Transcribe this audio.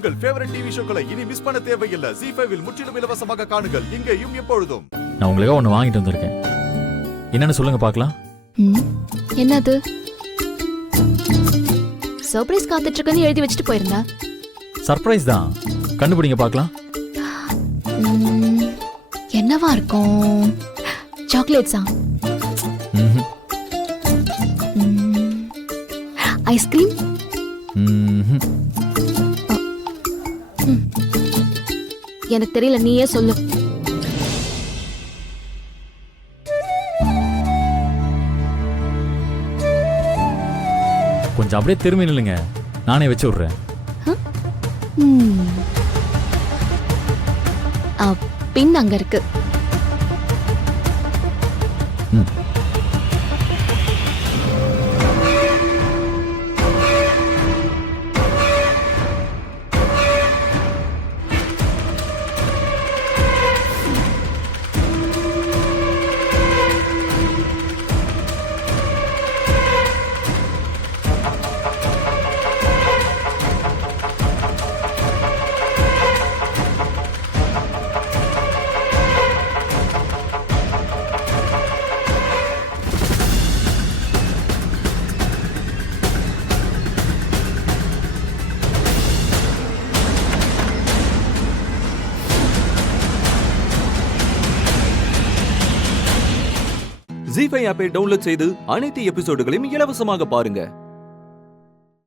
உங்கள் favourite TV ஷோக்களை இனி miss பண்ண தேவையில்லை. ZEE5 இல் முற்றிலும் இலவசமாக காணுங்கள், இங்கேயும் எப்பொழுதும். நான் உங்களுக்காக ஒன்று வாங்கிட்டு வந்திருக்கேன். என்னன்னு சொல்லுங்க பார்க்கலாம். என்னது? சர்ப்ரைஸ் காத்துட்டு இருக்கன்னு எழுதி வச்சுட்டு போயிருந்தா? சர்ப்ரைஸ் தான், கண்டுபிடிங்க பார்க்கலாம். என்னவா இருக்கும்? சாக்லேட்ஸா? ஐஸ்கிரீம்? எனக்கு தெரியல, நீயே சொல்லு. கொஞ்சம் அப்படியே திரும்பி நில்லுங்க, நானே வச்சு விடுறேன். பின் அங்க இருக்கு. ZEE5 ஆப்பை டவுன்லோட் செய்து அனைத்து எபிசோடுகளையும் இலவசமாக பாருங்க.